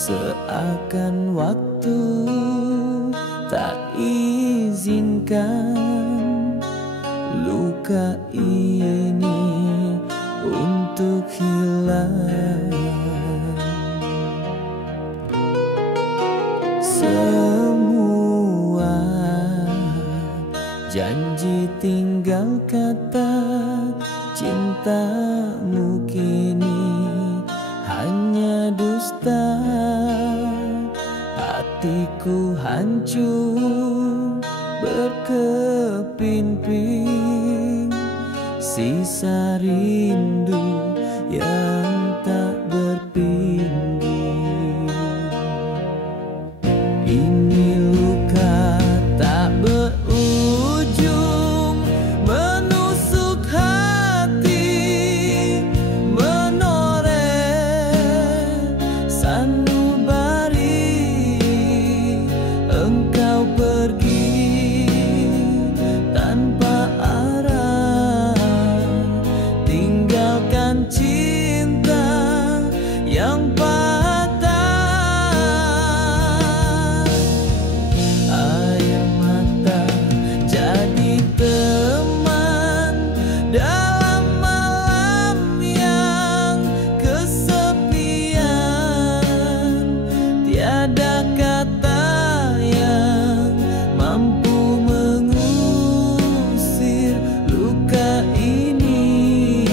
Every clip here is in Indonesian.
Seakan waktu tak izinkan luka ini untuk hilang. Semua janji tinggal kata, cintamu kini hanya dusta. Hatiku hancur berkeping-ping, sisa rindu yang tak berpinggir. Ini luka tak berujung, menusuk hati, menoreh sanubari. Engkau pergi tanpa arah, tinggalkan cinta yang patah. Air mata jadi teman dalam malam yang kesepian. Tiada kata yang mampu mengusir luka ini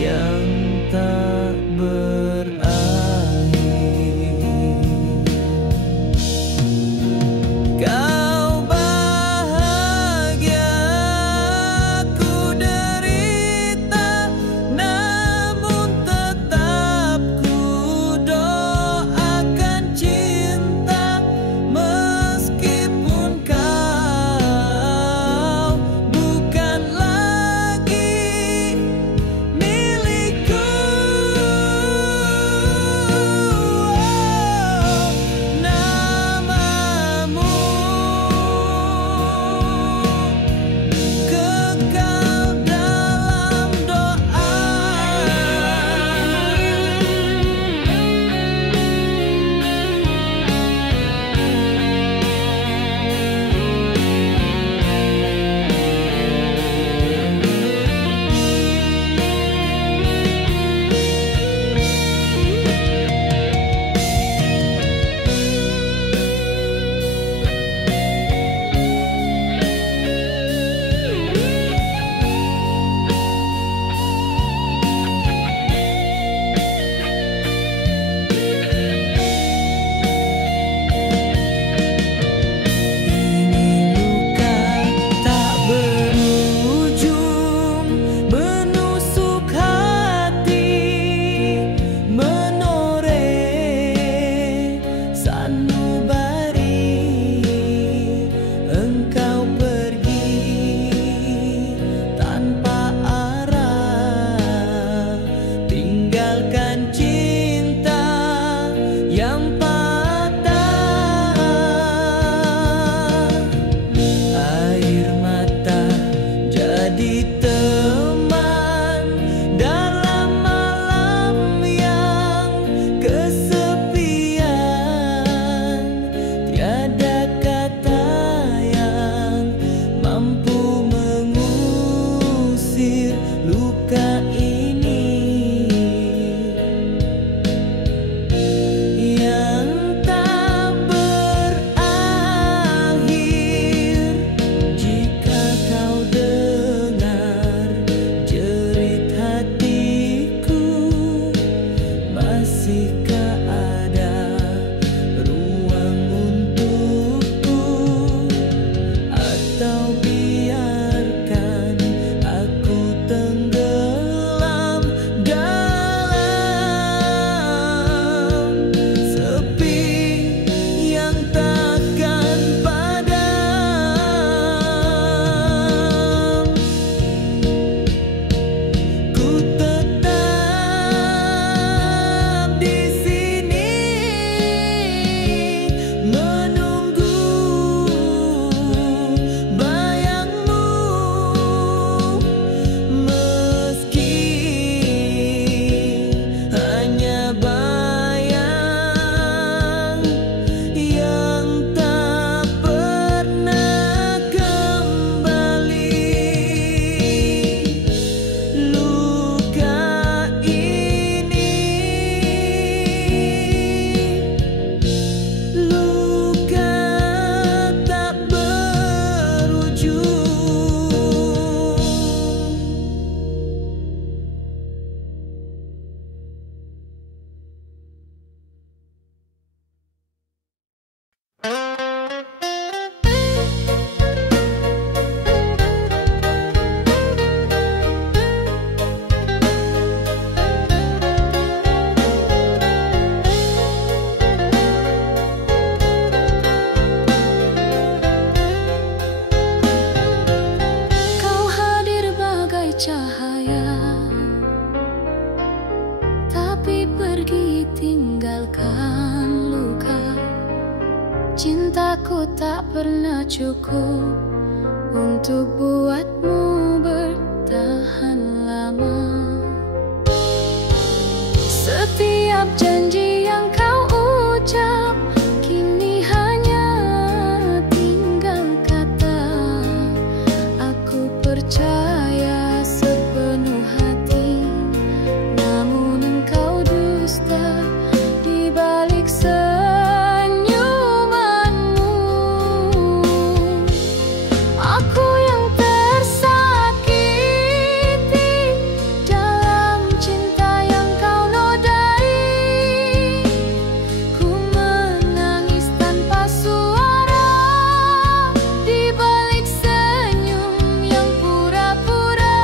yang tak berakhir. Kau bahagia, ku derita, namun tetap ku doakan cinta. Meskipun kau bukan lagi milikku, namamu kekal dalam doa. Ini luka tak berujung, menusuk hati, menoreh sanubari. Engkau pergi tanpa arah, tinggalkan cinta yang patah. Air mata jadi teman dalam malam yang kesepian. Tiada kata yang mampu mengusir luka ini yang tak berakhir. Jika kau dengar jerit hatiku, masihkah ada ruang untukku? Atau biarkan aku tenggelam dalam sepi yang takkan padam. Ku tetap di pergi tinggalkan luka. Cintaku tak pernah cukup untuk buatmu bertahan lama. Setiap janji yang kau ucap kini hanya tinggal kata. Aku percaya sepenuh hati, namun engkau dusta di balik senyumanmu. Aku yang tersakiti dalam cinta yang kau nodai. Ku menangis tanpa suara di balik senyum yang pura-pura.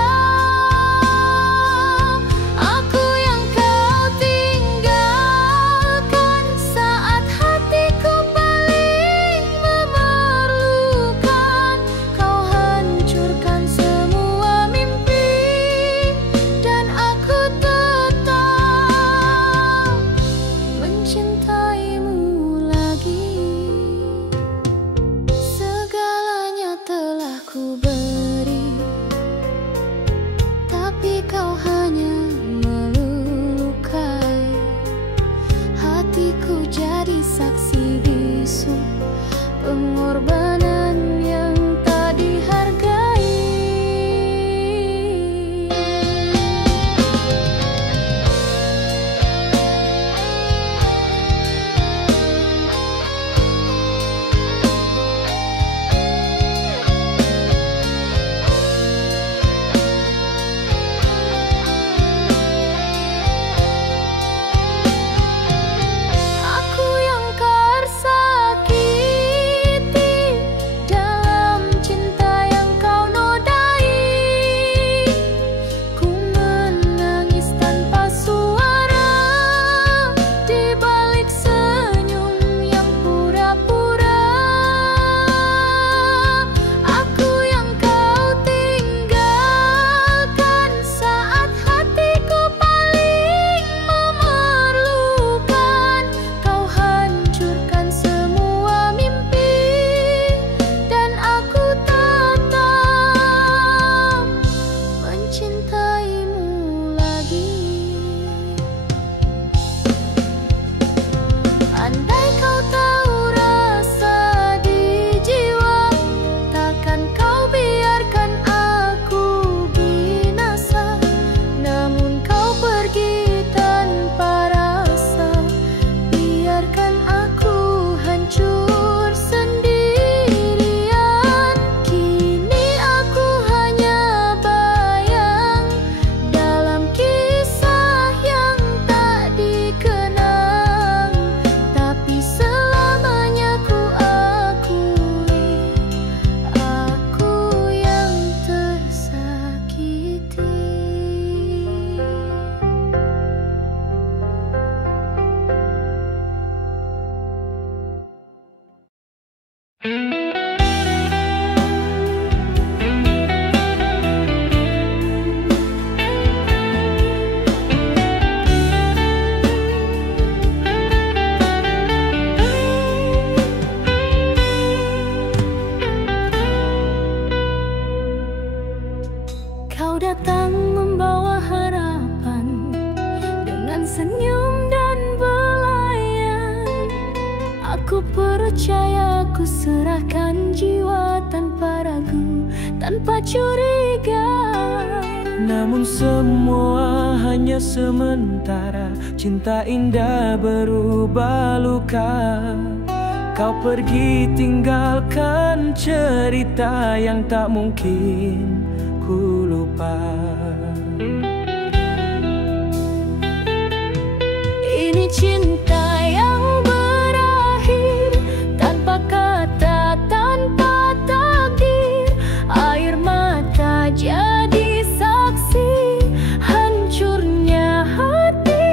Aku yang kau tinggalkan saat hatiku paling memerlukan. Kau hancurkan semua mimpi dan aku tetap mencintaimu lagi. Segalanya telah ku beri, tapi kau hanya melukai. Hatiku jadi saksi bisu pengorbanan yang tak dihargai. Aku yang tersakiti dalam cinta yang kau nodai. Ku menangis tanpa suara di balik senyum yang pura-pura. Aku yang kau tinggalkan saat hatiku paling memerlukan. Kau hancurkan semua mimpi dan aku tetap mencintaimu lagi. Andai kau tahu rasa di jiwa, takkan kau biarkan aku binasa. Namun kau pergi tanpa rasa, biarkan aku hancur sendirian. Kini aku hanya bayang dalam kisah yang tak dikenang. Tapi selamanya ku akui, aku yang tersakiti. Kau datang membawa harapan dengan senyum dan belayan. Aku percaya, ku serahkan jiwa tanpa ragu, tanpa curiga. Namun semua hanya sementara, cinta indah berubah luka. Kau pergi tinggalkan cerita yang tak mungkin ku lupa. Ini cinta yang berakhir tanpa kata, tanpa takdir. Air mata jadi saksi hancurnya hati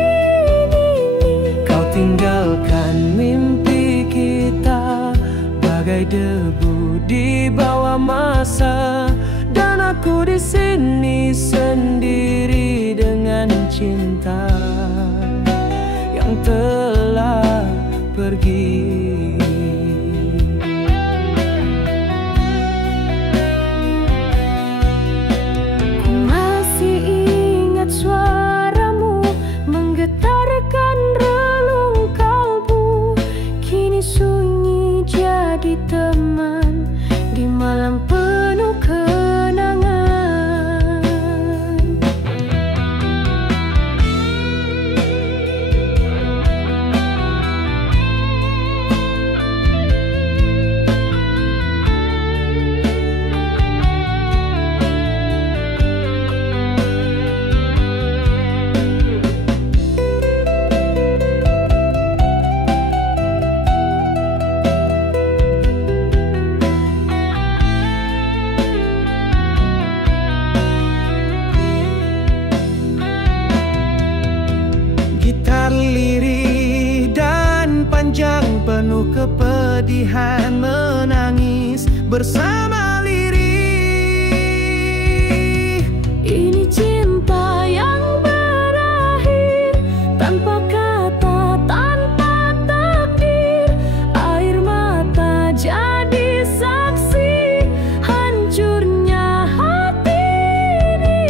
ini. Kau tinggalkan mimpi kita bagai debu di bawah masa, dan aku di sini sendiri dengan cinta. kesedihan menangis bersama lirih. Ini cinta yang berakhir tanpa kata, tanpa takdir. Air mata jadi saksi hancurnya hati ini.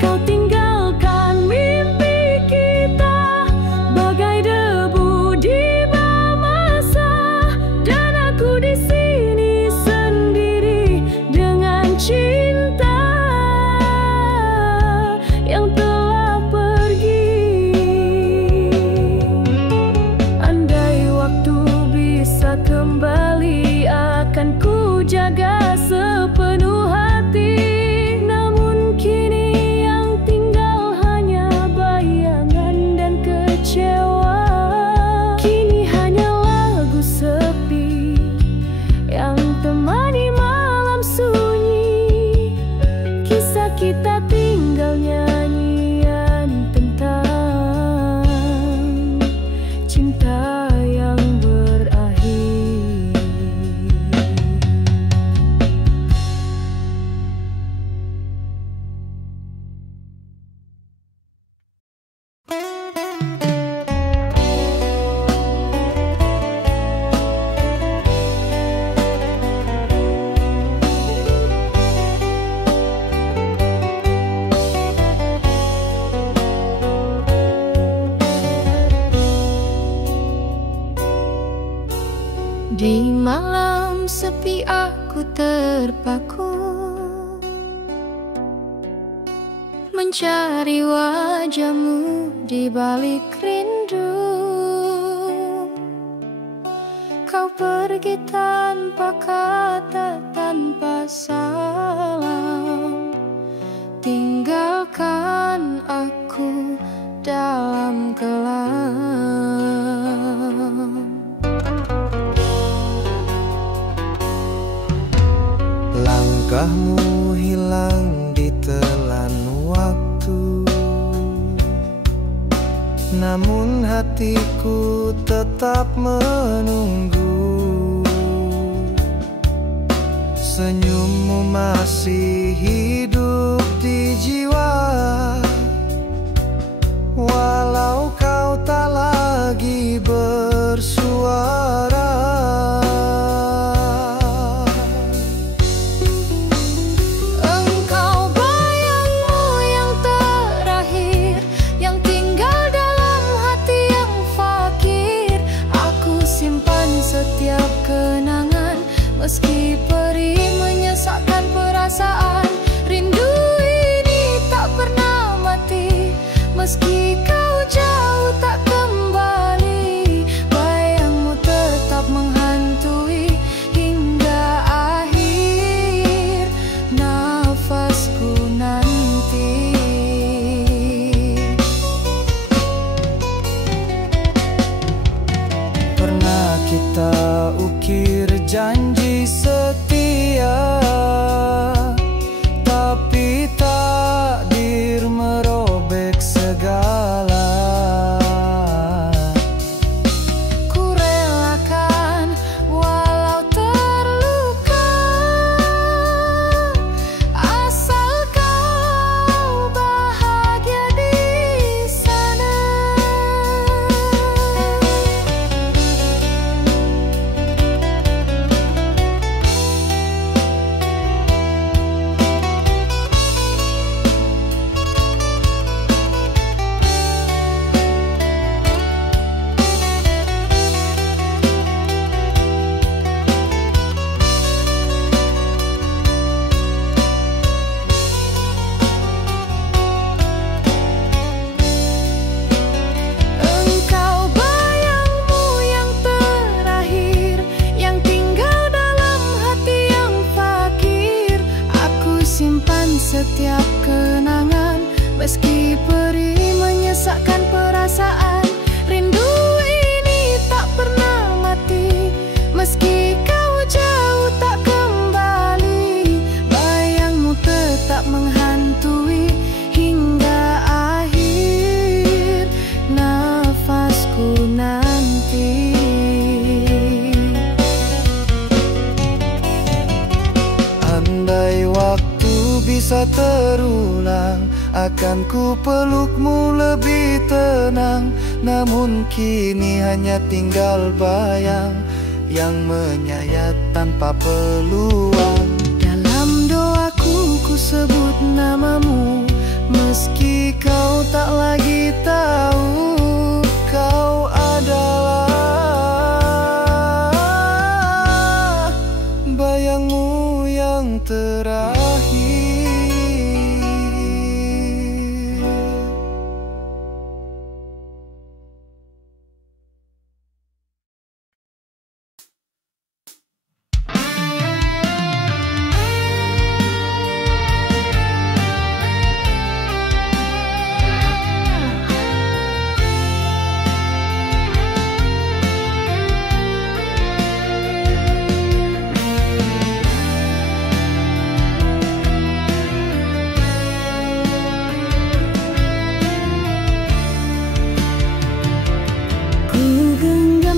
Kau tinggalkan mimpi kita bagai debu di bawah masa, dan aku di sini sendiri dengan cinta yang telah pergi. Andai waktu bisa kembali, akan ku jaga sepenuh hati. Namun kini yang tinggal hanya bayangan dan kecewa. Kini hanya lagu sepi yang temani malam sunyi. Kisah kita tinggal nyanyian tentang cinta yang berakhir. Di malam sepi aku terpaku mencari wajahmu di balik rindu. Kau pergi tanpa kata, tanpa salam, tinggalkan aku dalam kelam. Langkahmu hilang di telan waktu, namun hatiku tetap menunggu. Senyummu masih hidup di jiwa, walau kau tak lagi bersuara. Engkau bayangmu yang terakhir, yang tinggal dalam hati yang fakir. Aku simpan setiap kenangan, meski perih menyesakkan perasaan. Rindu ini tak pernah mati, meski kau jauh tak kembali. Bayangmu tetap menghantui hingga akhir nafasku nanti. Pernah kita ukir janji setia, tapi takdir merobek segala. Ku relakan walau terluka, asal kau bahagia di sana. bisa terulang, akan ku pelukmu lebih tenang. Namun kini hanya tinggal bayang yang menyayat tanpa peluang. Dalam doaku ku sebut namamu, meski kau tak lagi tahu kau adalah bayangmu yang terakhir.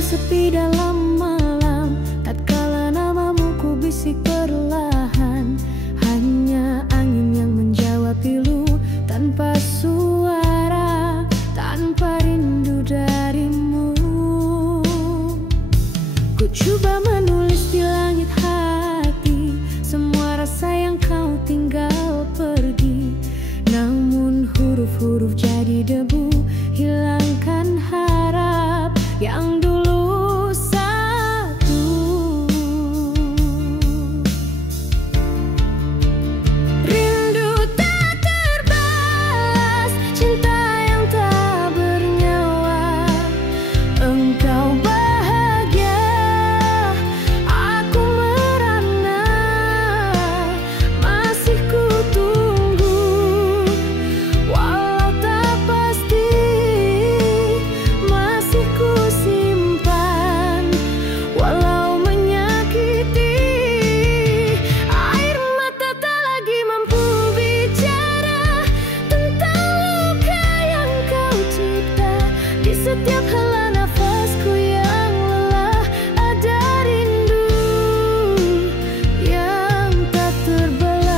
Sepi dalam malam, tatkala namamu ku bisik perlahan. Hanya angin yang menjawab pilu, tanpa suara, tanpa rindu darimu. Ku coba menulis di langit hati semua rasa yang kau tinggal pergi. Namun huruf-huruf jadi debu, hilangkan harap yang dulu. Setiap hela nafasku yang lelah, ada rindu yang tak terbalas.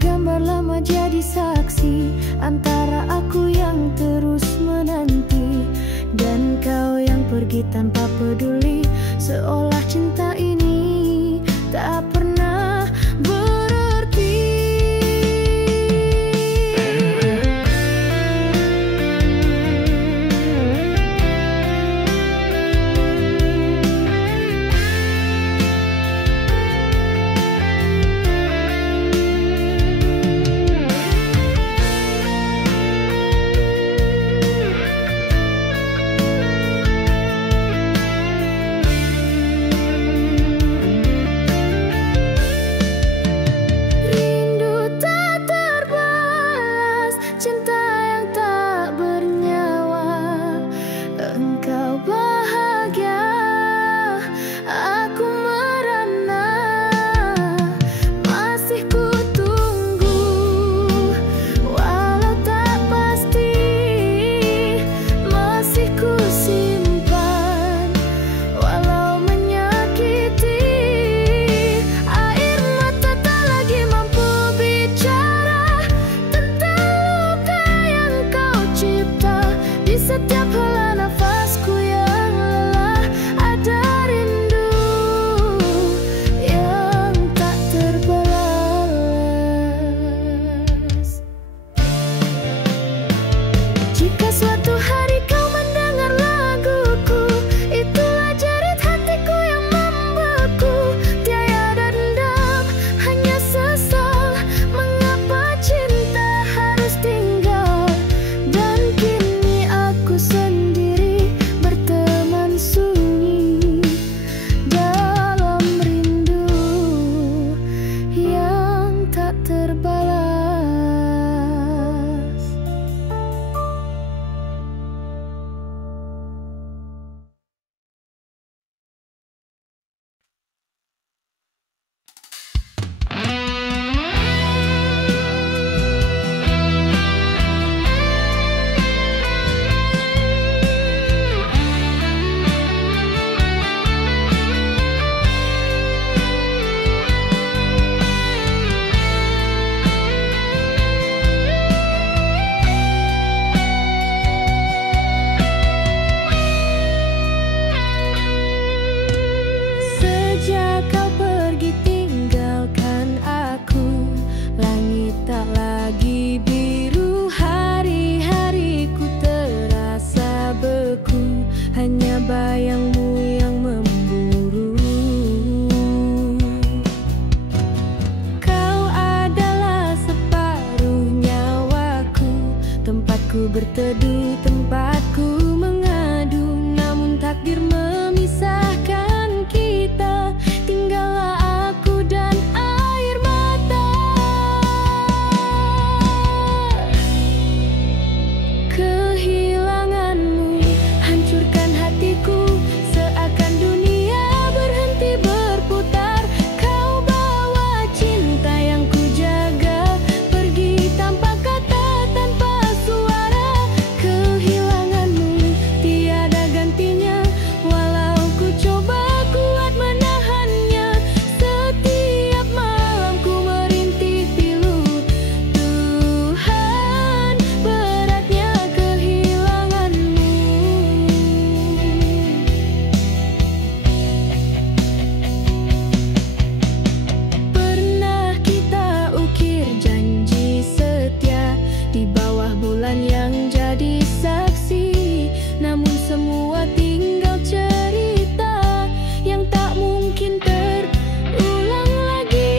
Gambar lama jadi saksi antara aku yang terus menanti dan kau yang pergi tanpa peduli, seolah cinta ini tak pernah berarti. Ku berteduh tempatku mengadu, namun takdir memisahkan kita. Tinggallah aku dan air mata. Kehilanganmu hancurkan hatiku, seakan dunia berhenti berputar. Kau bawa cinta yang ku jaga pergi tanpa kata, tanpa suara. Kehilanganmu tiada gantinya, walau ku coba kuat menahannya. Setiap malam ku merintih pilu, Tuhan, beratnya kehilanganmu. Pernah kita ukir janji setia di bawah bulan yang jadi saksi, namun semua tinggal cerita yang tak mungkin terulang lagi.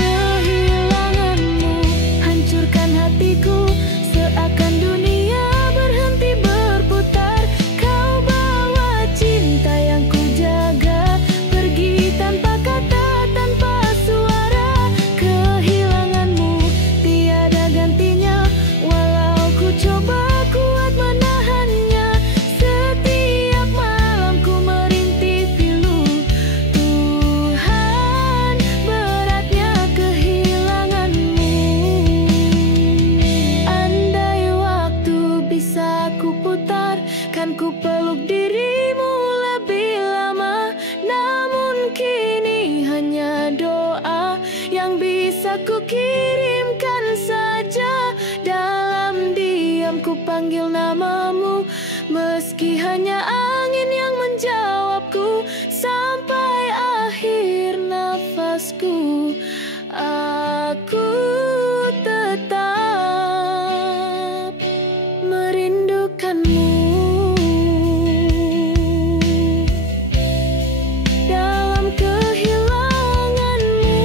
Kehilanganmu hancurkan hatiku, seakan dunia berhenti berputar. Kau bawa cinta yang ku jaga pergi tanpa kata, tanpa suara. Kehilanganmu tiada gantinya, walau ku coba kuat menahannya. Setiap malam ku merintih pilu, Tuhan, beratnya kehilanganmu. Andai waktu bisa ku putar, kan ku peluk dirimu lebih lama. Namun kini hanya doa yang bisa ku kirimkan saja. Dalam diam ku panggil namamu, meski hanya angin yang menjawabku. Sampai akhir nafasku, aku tetap merindukanmu. Dalam kehilanganmu,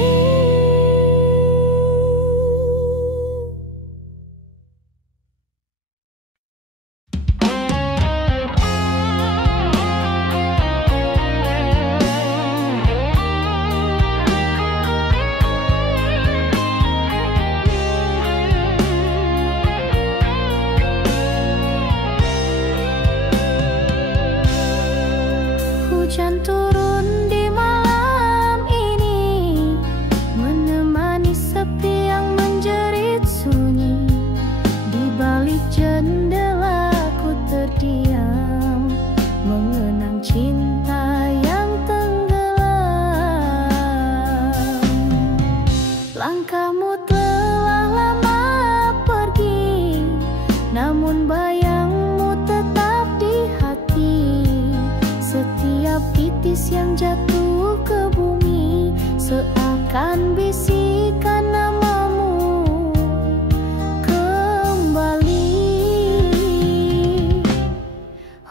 hujan turun di malam ini, menemani sepi yang menjerit sunyi. Di balik jendela ku terdiam, mengenang cinta yang tenggelam. Langkahmu telah lama pergi, namun bayangmu tetap di hati. Setiap titis yang jatuh ke bumi seakan bisikan namamu kembali.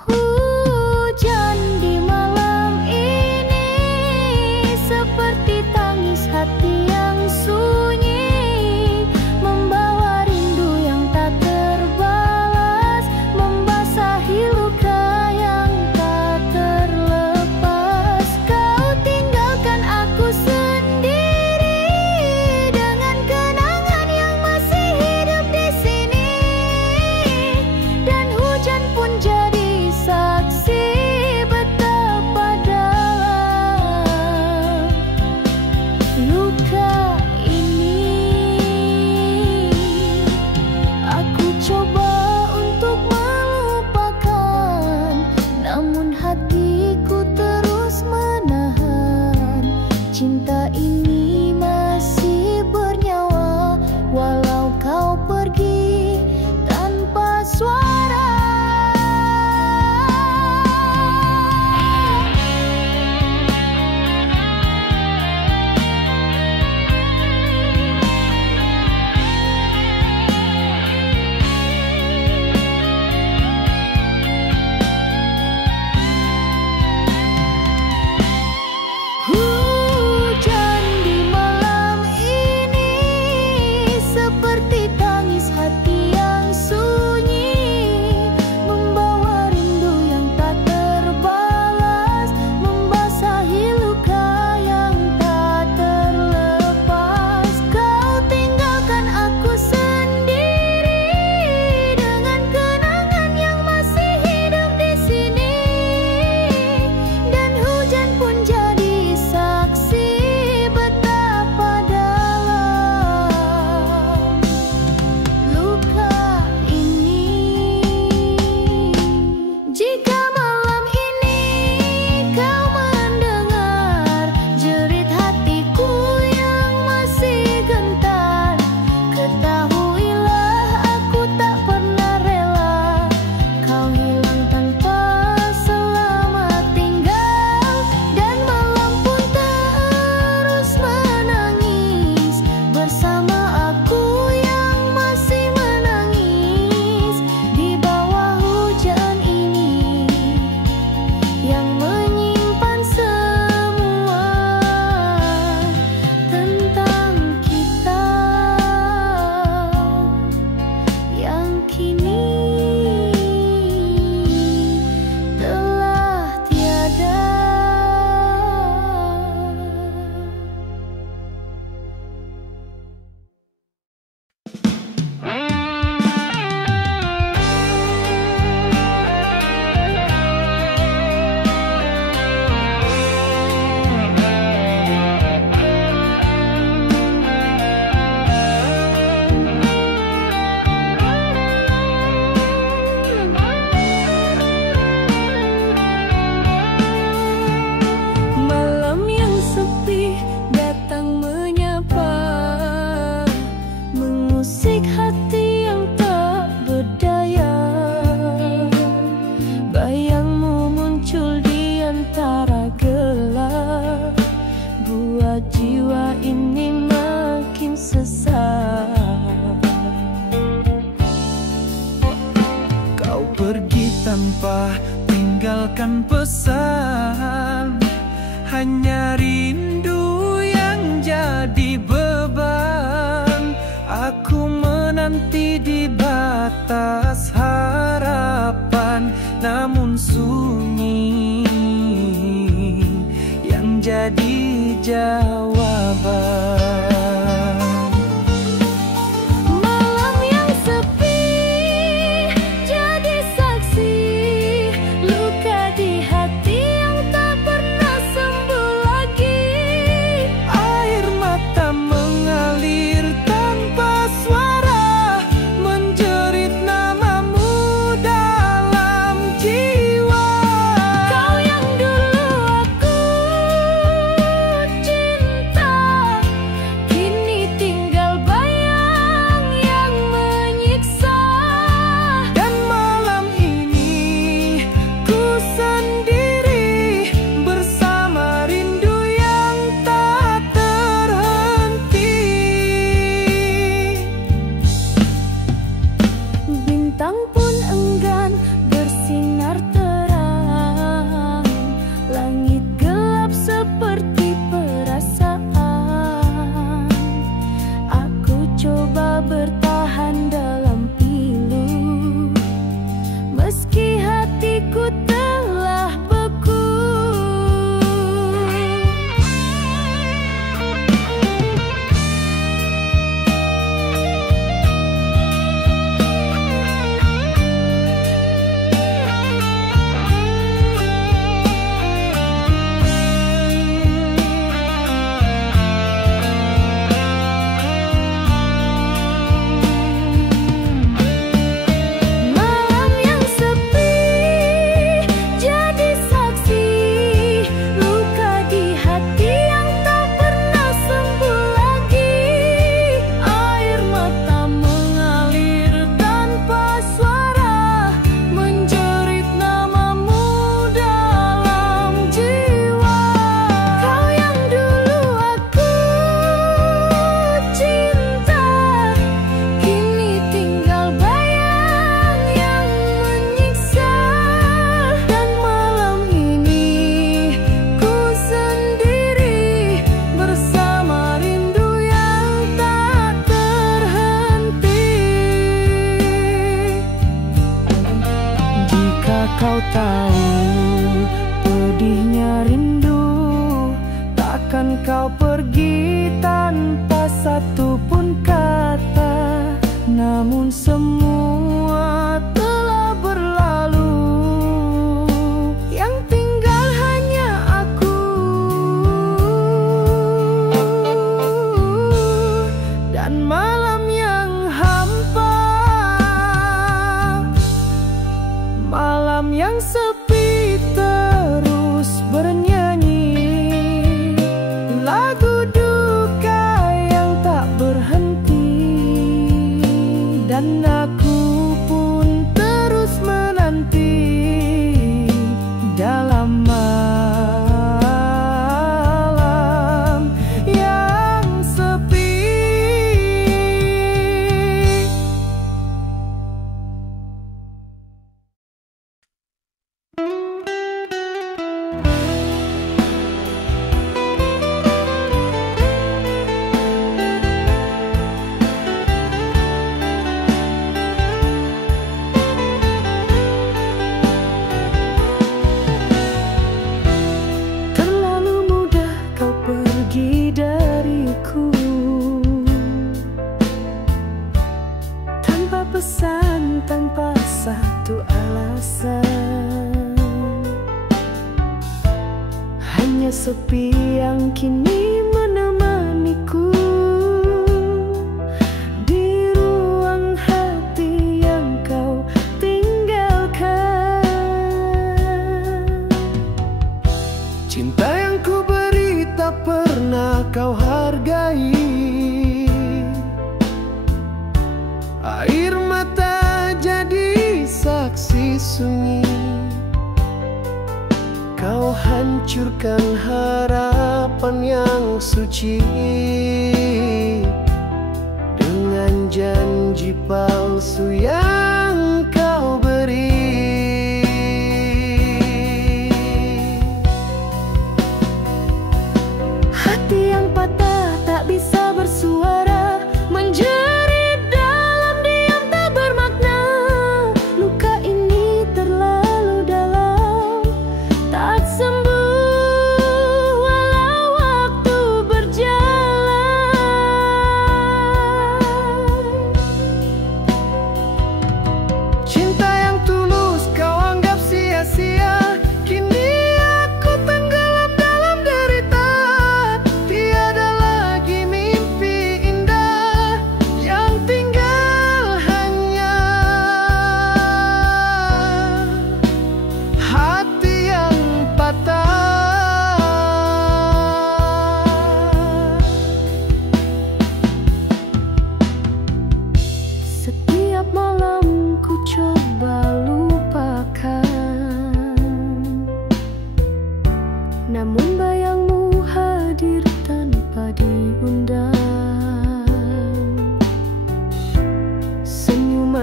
Hujan di malam ini seperti tangis hati yang sunyi, membawa rindu yang tak terbalas, membasahi luka yang tak terlepas. Kau tinggalkan aku sendiri tanpa tinggalkan pesan. Hanya rindu yang jadi beban. Aku menanti di batas harapan, namun sunyi yang jadi jawaban. Malam yang sepi jadi saksi luka di hati yang tak pernah sembuh lagi. Air mata mengalir tanpa suara, menjerit namamu dalam jiwa. Kau yang dulu aku cinta, kini tinggal bayang yang menyiksa. Dan malam ini ku sendiri bersama rindu yang tak terhenti. Bintang pun enggan bersinar terang, langit gelap seperti perasaan. Aku coba bertahan dalam pilu, meski hatiku telah beku. Malam yang sepi jadi saksi luka di hati yang tak pernah sembuh lagi. Air mata mengalir tanpa suara, menjerit namamu dalam jiwa. Kau yang dulu aku cinta, kini tinggal bayang yang menyiksa. Dan malam ini ku sendiri bersama rindu yang tak terhenti. Jika kau tahu pedihnya rindu, takkan kau pergi tanpa satu pun kata. Namun semua telah berlalu, yang tinggal hanya aku dan malam yang hampa. Malam yang sepi terus bernyanyi lagu duka yang tak berhenti. Dan aku pun terus menanti dalam malam yang sepi. Terlalu mudah kau pergi dariku, tanpa pesan, tanpa satu alasan. Hanya sepi yang kini menemaniku di ruang hati yang kau tinggalkan. Cinta yang ku beri tak pernah kau hargai. Air mata jadi saksi sunyi. Kau hancurkan harapan yang suci janji palsu yang kau beri.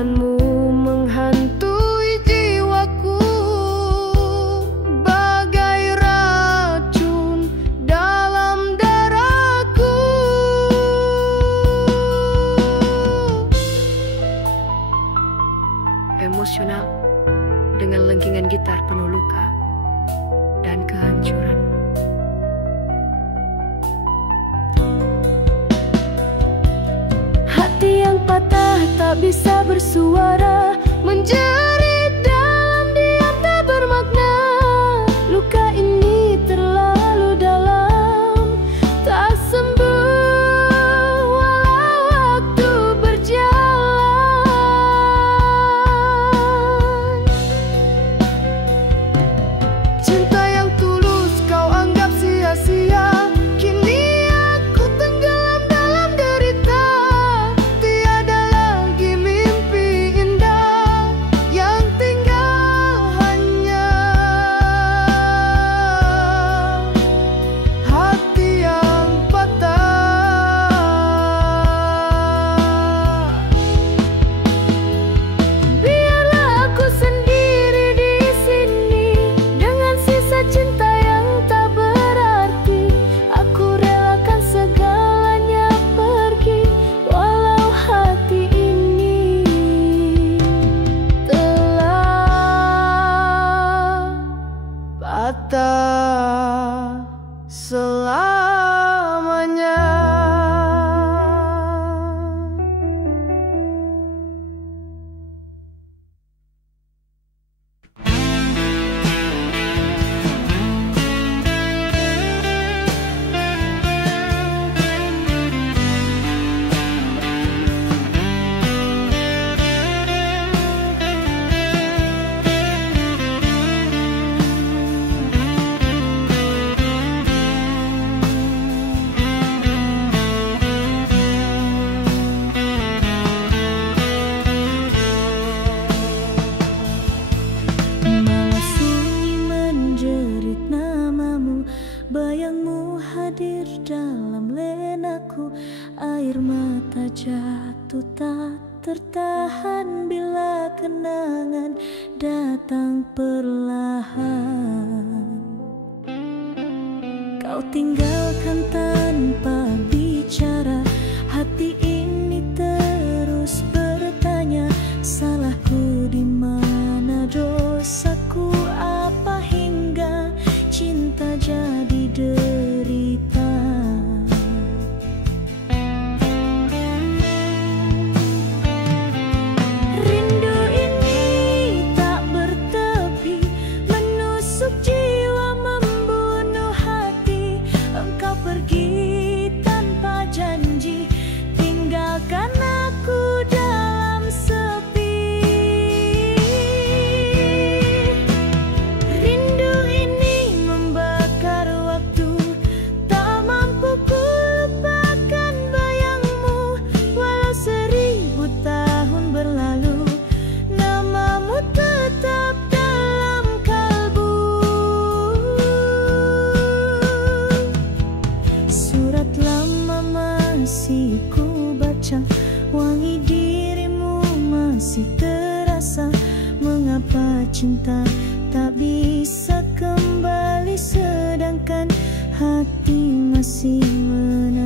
kenanganmu menghantui jiwaku bagai racun dalam darahku. Emosional dengan lengkingan gitar penuh luka dan kehancuran. Hati yang patah tak bisa bersuara, menjerit dalam diam tak bermakna. Luka ini terlalu dalam, tak sembuh walau waktu berjalan. Cinta yang tulus kau anggap sia-sia, kini aku tenggelam dalam derita. Tiada lagi mimpi indah, yang tinggal hanya hati yang patah. Biarlah aku sendiri di sini dengan sisa cinta yang tak berarti. Aku relakan segalanya pergi, walau hati ini telah patah selamanya. Malah sunyi menjerit namamu, bayangmu hadir dalam lenaku. Air mata jatuh tak tertahan bila kenangan datang perlahan. Kau tinggalkan tanpa bicara, hati ini terus bertanya, salahku di mana, dosaku apa hingga cinta jadi derita. Rindu ini tak bertepi, menusuk jiwa, membunuh hati. Engkau pergi tanpa janji, tinggalkan aku dalam sepi. Rindu ini membakar waktu, tak mampu ku lupakan bayangmu. Walau 1000 tahun berlalu, namamu tetap dalam kalbu. Surat lama masih ku baca, wangi dirimu masih terasa. Mengapa cinta tak bisa kembali, sedangkan hati masih menanti.